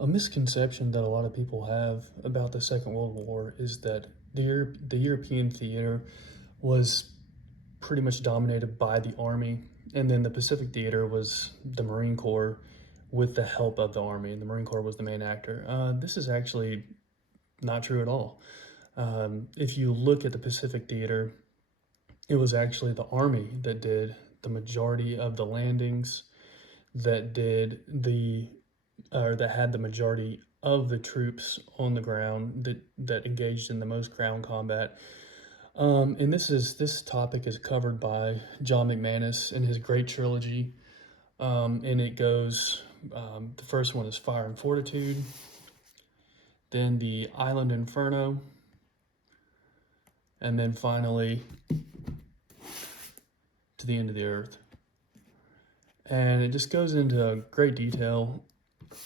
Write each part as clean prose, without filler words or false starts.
A misconception that a lot of people have about the Second World War is that the European theater was pretty much dominated by the Army, and then the Pacific theater was the Marine Corps with the help of the Army, and the Marine Corps was the main actor. This is actually not true at all. If you look at the Pacific theater, it was actually the Army that did the majority of the landings, that did the or that had the majority of the troops on the ground that engaged in the most ground combat. And this topic is covered by John McManus in his great trilogy, and it goes. The first one is Fire and Fortitude, then the Island Inferno, and then finally to the End of the Earth. And it just goes into great detail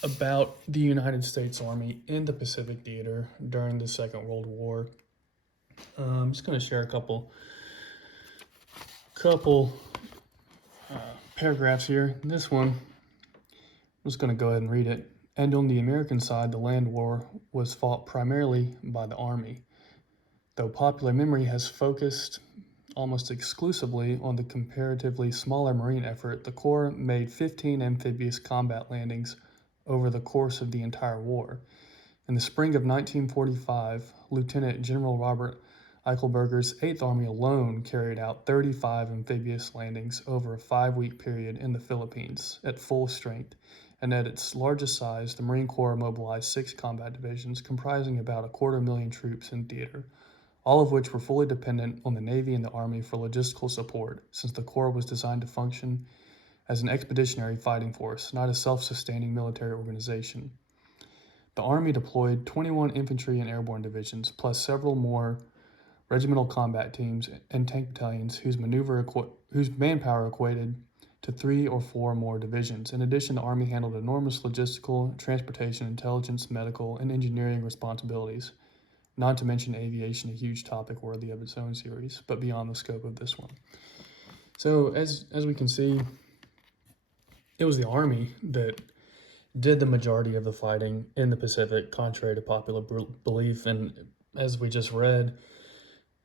about the United States Army in the Pacific Theater during the Second World War. I'm just going to share a couple paragraphs here. This one, I'm just going to go ahead and read it. And on the American side, the land war was fought primarily by the Army, though popular memory has focused almost exclusively on the comparatively smaller Marine effort. The Corps made 15 amphibious combat landings over the course of the entire war. In the spring of 1945, Lieutenant General Robert Eichelberger's 8th Army alone carried out 35 amphibious landings over a 5-week period in the Philippines at full strength, and at its largest size, the Marine Corps mobilized 6 combat divisions comprising about 250,000 troops in theater, all of which were fully dependent on the Navy and the Army for logistical support, since the Corps was designed to function as an expeditionary fighting force, not a self-sustaining military organization. The Army deployed 21 infantry and airborne divisions, plus several more regimental combat teams and tank battalions whose manpower equated to 3 or 4 more divisions. In addition, the Army handled enormous logistical, transportation, intelligence, medical, and engineering responsibilities, not to mention aviation, a huge topic worthy of its own series, but beyond the scope of this one. So as we can see, it was the Army that did the majority of the fighting in the Pacific, contrary to popular belief. And as we just read,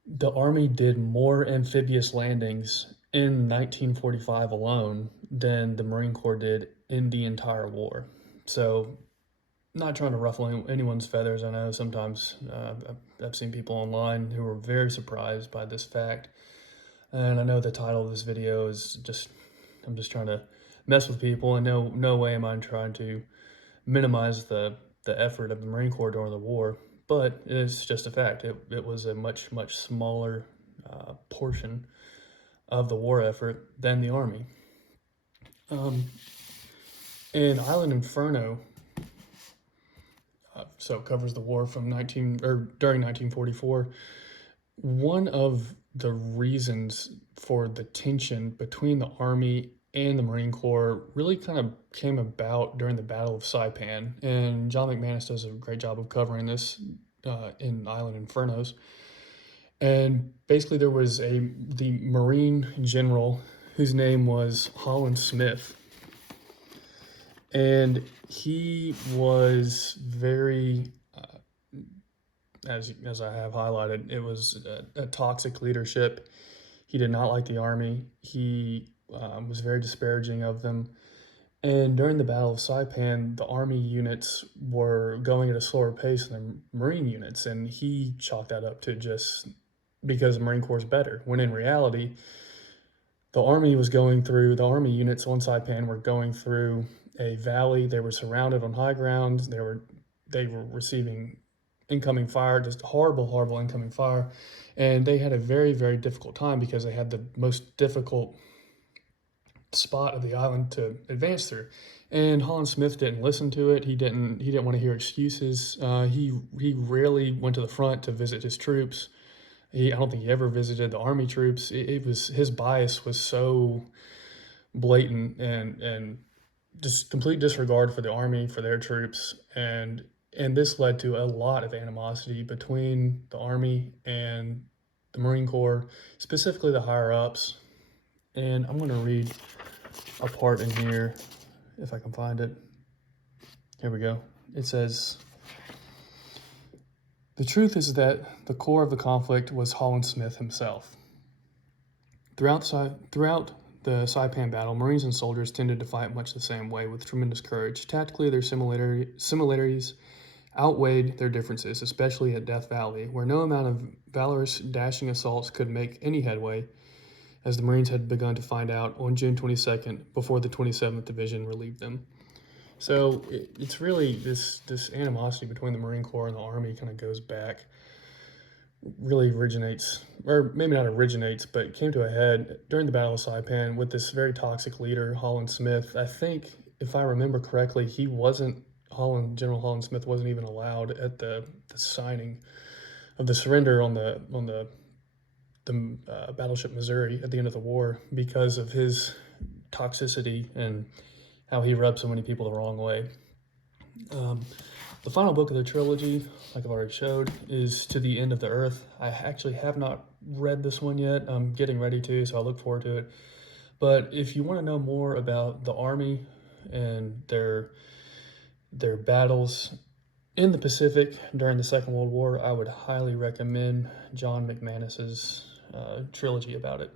the Army did more amphibious landings in 1945 alone than the Marine Corps did in the entire war. So, not trying to ruffle anyone's feathers. I know sometimes I've seen people online who are very surprised by this fact. And I know the title of this video is I'm just trying to mess with people. And no way am I trying to minimize the effort of the Marine Corps during the war, but it's just a fact. It was a much smaller portion of the war effort than the Army. And Island Inferno, so covers the war from during 1944. One of the reasons for the tension between the Army and the Marine Corps really kind of came about during the Battle of Saipan, and John McManus does a great job of covering this in Island Infernos. And basically, there was the Marine general whose name was Holland Smith, and he was very, as I have highlighted, it was a toxic leadership. He did not like the Army. He was very disparaging of them. And during the Battle of Saipan, the Army units were going at a slower pace than the Marine units, and he chalked that up to just because the Marine Corps is better, when in reality, the Army units on Saipan were going through a valley. They were surrounded on high ground. They were receiving incoming fire, just horrible incoming fire. And they had a very difficult time because they had the most difficult spot of the island to advance through. And Holland Smith didn't listen to it. He didn't want to hear excuses. He rarely went to the front to visit his troops. I don't think he ever visited the Army troops. It was, his bias was so blatant and just complete disregard for the Army, for their troops, and this led to a lot of animosity between the Army and the Marine Corps, specifically the higher ups. And I'm going to read a part in here if I can find it. Here we go. It says, the truth is that the core of the conflict was Holland Smith himself. Throughout the Saipan battle, Marines and soldiers tended to fight much the same way with tremendous courage. Tactically, their similarities outweighed their differences, especially at Death Valley, where no amount of valorous, dashing assaults could make any headway, as the Marines had begun to find out on June 22nd before the 27th Division relieved them. So it's really this animosity between the Marine Corps and the Army kind of goes back, really originates, or maybe not originates, but it came to a head during the Battle of Saipan with this very toxic leader, Holland Smith. I think, if I remember correctly, General Holland Smith wasn't even allowed at the signing of the surrender on the battleship Missouri at the end of the war because of his toxicity and how he rubbed so many people the wrong way. The final book of the trilogy, like I've already showed, is To the End of the Earth. I actually have not read this one yet. I'm getting ready to, so I look forward to it. But if you want to know more about the Army and their battles in the Pacific during the Second World War, I would highly recommend John McManus's trilogy about it.